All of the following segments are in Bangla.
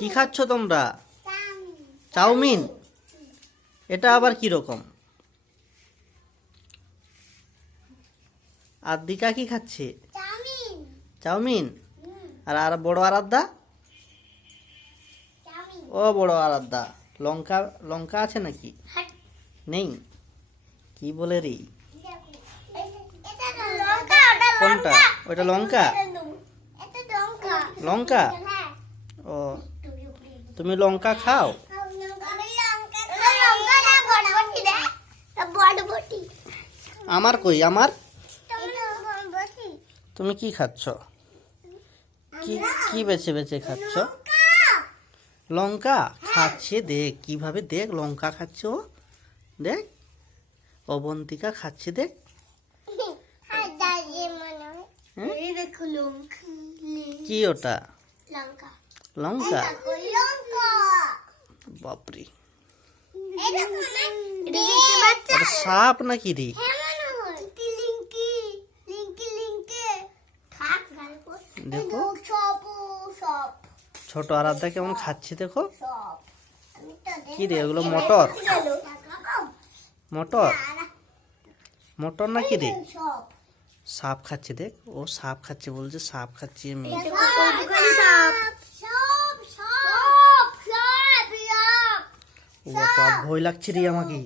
কি খাচ্ছ তোমরা? চাউমিন। এটা আবার কি রকম? আদ্দিকা কি খাচ্ছে? চাউমিন। আর আর বড় আরাধ্যা? ও বড় আরাধ্যা, লঙ্কা লঙ্কা আছে নাকি? নেই। কি বলে রে? কোনটা? ওইটা লঙ্কা? লঙ্কা? ও, তুমি লঙ্কা খাও? আমার কই আমার? তুমি কি খাচ্ছ? কি কি বেছে বেছে খাচ্ছ? লঙ্কা খাচ্ছে, দেখ কিভাবে, দেখ লঙ্কা খাচ্ছে ও, দেখ অবন্তিকা খাচ্ছে, দেখ। কি ওটা? লঙ্কা। বাপরে, সাপ নাকি রে? দেখো ছোট আরাধ্যা কেমন খাচ্ছে, দেখো। কি রে ওগুলো? মটর? মটর মটর নাকি রে? সাপ খাচ্ছে, দেখ ও সাপ খাচ্ছে বলছে, সাপ খাচ্ছি আমি। ও বাবা, ভয় লাগছে রে আমাকে,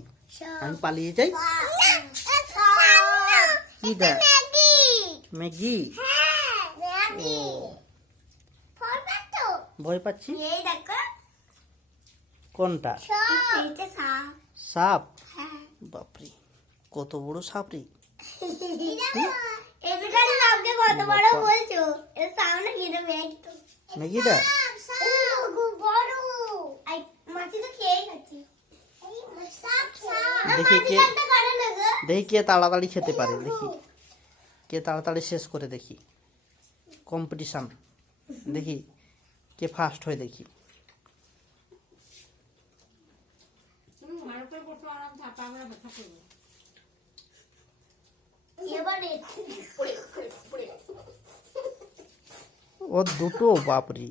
আমি পালিয়ে যাই। কি দেখ? ম্যাগি? ও, ভয় পাচ্ছি। কোনটা? সাপ? বাপরে, কত বড় সাপ রে! ম্যাগিটা? দেখি কে, দেখি কে তাড়াতাড়ি খেতে পারে, দেখি কে তাড়াতাড়ি শেষ করে, দেখি কম্পিটিশন, দেখি কে ফার্স্ট হয়, দেখি। ও দুটো, বাপরি,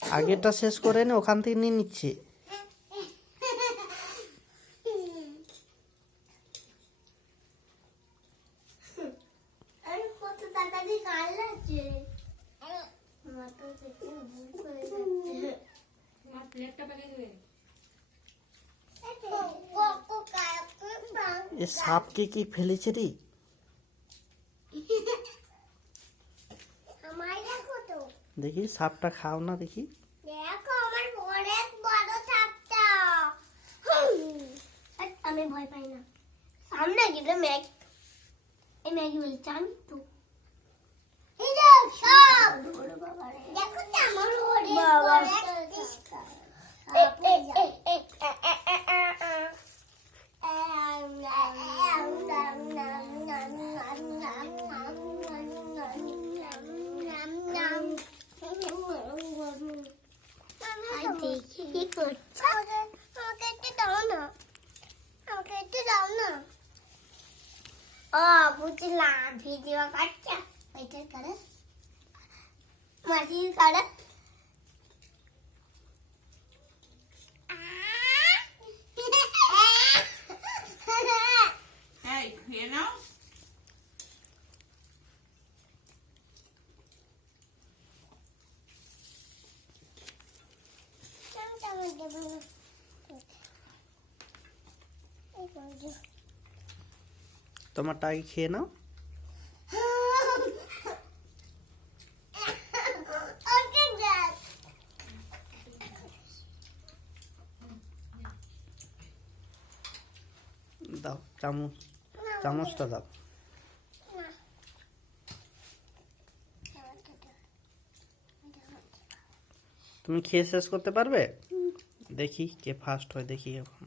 আগেরটা শেষ করে নে, ওখান থেকে নিয়ে নিচ্ছে। এ সাপকে কি ফেলেছে রে? দেখি সাপটা খাও না, দেখি। আমি ভয় পাই না, সামনে গেলে ম্যাগি, এই ম্যাগি বলি চান তো। এই যে সব দেখো তো আমার ওরে বাবা, কি করছো? আমাকে একটু দাও না, আমাকে একটু দাও না। ও বুঝলাম, ভিডিও কাটছা, এটা করে মাসি করে। Hey, you know? তোমারটা আগে খেয়ে নাও। দাও চামচ, চামচটা দাও। তুমি খেয়ে শেষ করতে পারবে? দেখি কে ফার্স্ট হয়, দেখি এখন।